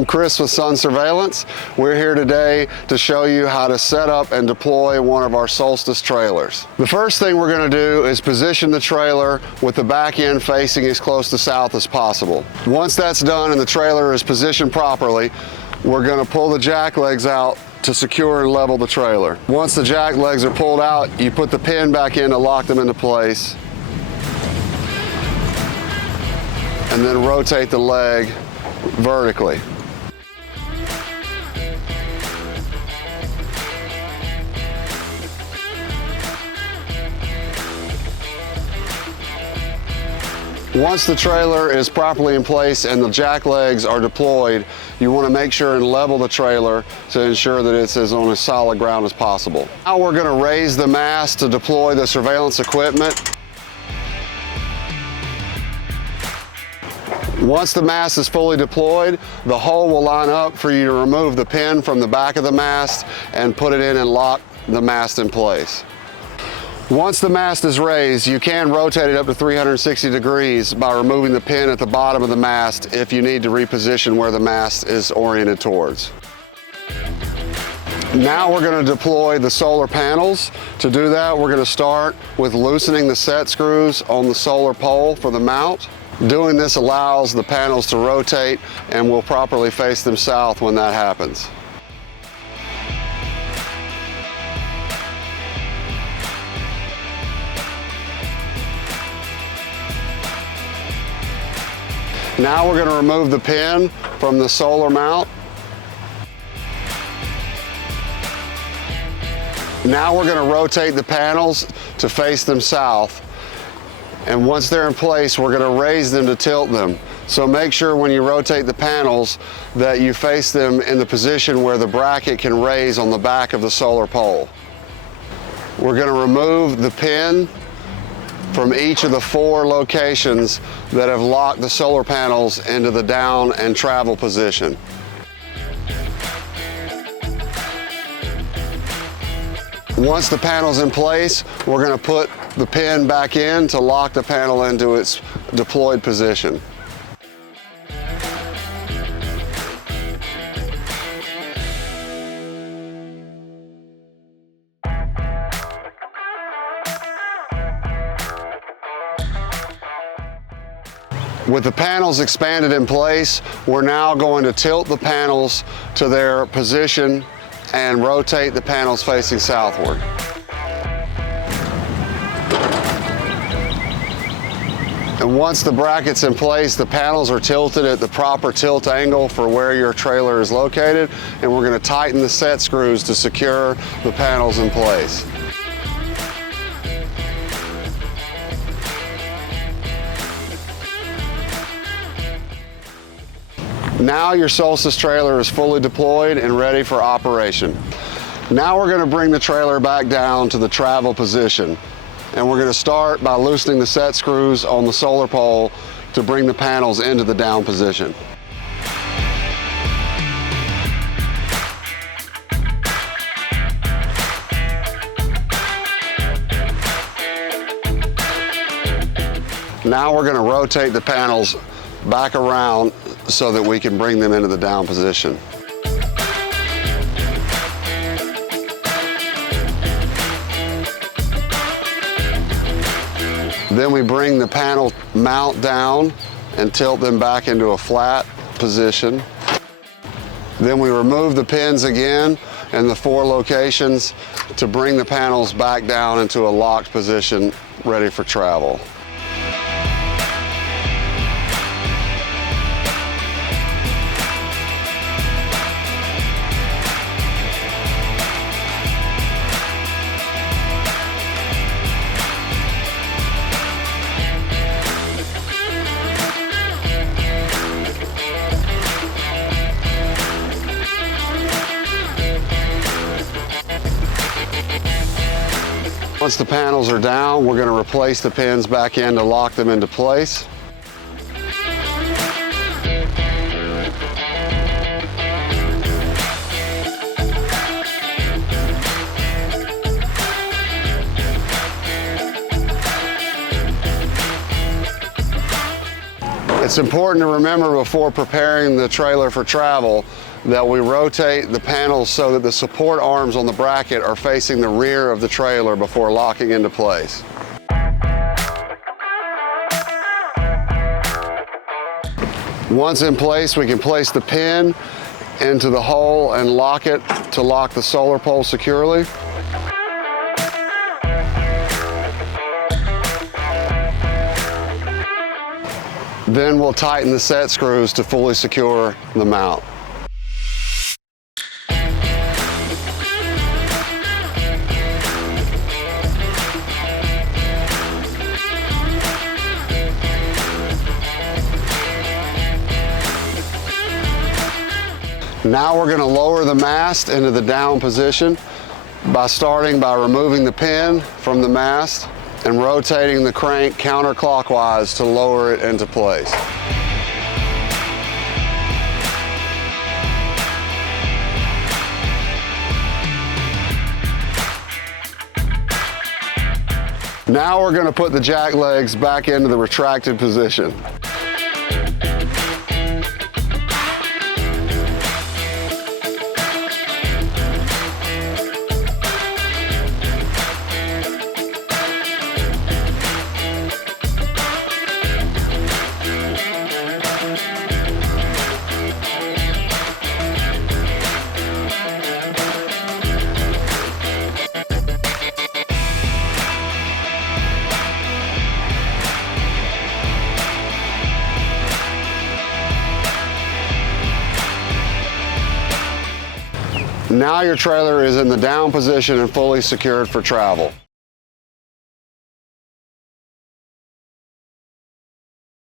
I'm Chris with Sun Surveillance. We're here today to show you how to set up and deploy one of our Solstice trailers. The first thing we're going to do is position the trailer with the back end facing as close to south as possible. Once that's done and the trailer is positioned properly, we're going to pull the jack legs out to secure and level the trailer. Once the jack legs are pulled out, you put the pin back in to lock them into place, and then rotate the leg vertically. Once the trailer is properly in place and the jack legs are deployed, you want to make sure and level the trailer to ensure that it's on as solid ground as possible. Now we're going to raise the mast to deploy the surveillance equipment. Once the mast is fully deployed, the hole will line up for you to remove the pin from the back of the mast and put it in and lock the mast in place. Once the mast is raised, you can rotate it up to 360 degrees by removing the pin at the bottom of the mast if you need to reposition where the mast is oriented towards. Now we're going to deploy the solar panels. To do that, we're going to start with loosening the set screws on the solar pole for the mount. Doing this allows the panels to rotate and will properly face them south when that happens. Now we're going to remove the pin from the solar mount. Now we're going to rotate the panels to face them south. And once they're in place, we're going to raise them to tilt them. So make sure when you rotate the panels that you face them in the position where the bracket can raise on the back of the solar pole. We're going to remove the pin from each of the 4 locations that have locked the solar panels into the down and travel position. Once the panel's in place, we're going to put the pin back in to lock the panel into its deployed position. With the panels expanded in place, we're now going to tilt the panels to their position and rotate the panels facing southward. And once the bracket's in place, the panels are tilted at the proper tilt angle for where your trailer is located, and we're going to tighten the set screws to secure the panels in place. Now your Solstice trailer is fully deployed and ready for operation. Now we're going to bring the trailer back down to the travel position. And we're going to start by loosening the set screws on the solar pole to bring the panels into the down position. Now we're going to rotate the panels back around so that we can bring them into the down position. Then we bring the panel mount down and tilt them back into a flat position. Then we remove the pins again in the 4 locations to bring the panels back down into a locked position, ready for travel. Once the panels are down, we're going to replace the pins back in to lock them into place. It's important to remember before preparing the trailer for travel that we rotate the panels so that the support arms on the bracket are facing the rear of the trailer before locking into place. Once in place, we can place the pin into the hole and lock it to lock the solar pole securely. Then we'll tighten the set screws to fully secure the mount. Now we're going to lower the mast into the down position starting by removing the pin from the mast and rotating the crank counterclockwise to lower it into place. Now we're going to put the jack legs back into the retracted position. Now your trailer is in the down position and fully secured for travel.